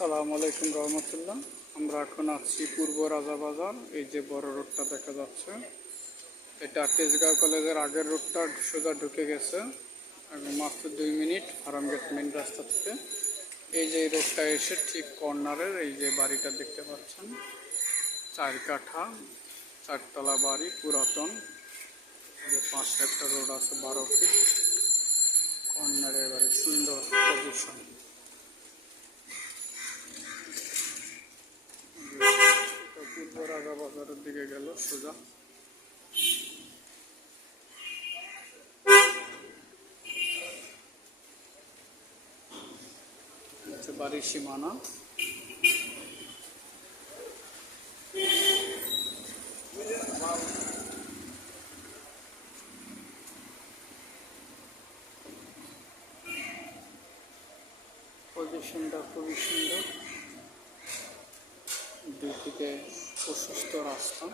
আসসালামু আলাইকুম রহমতুল্লাহ। আমরা এখন আছি পূর্ব রাজাবাজার। এই যে বড় রোডটা দেখা যাচ্ছে, এটা তেজগাঁও কলেজের আগের রোডটা সোজা ঢুকে গেছে এবং মাত্র 2 মিনিট ফার্মগেট মেন রাস্তা থেকে। এই যে রোডটা এসে ঠিক কর্নারের এই যে বাড়িটা দেখতে পাচ্ছেন, 4 কাঠা 4 তলা বাড়ি, পুরাতন। যে পাশে একটা রোড আছে 12 ফিট, কর্নারের বাড়ি, সুন্দর পজিশন। পূর্ব রাজাবাজারের দিকে গেল সোজা। বাড়ির সীমানা। পজিশনটা খুবই সুন্দর, দুই দিকে প্রশস্ত রাস্তা।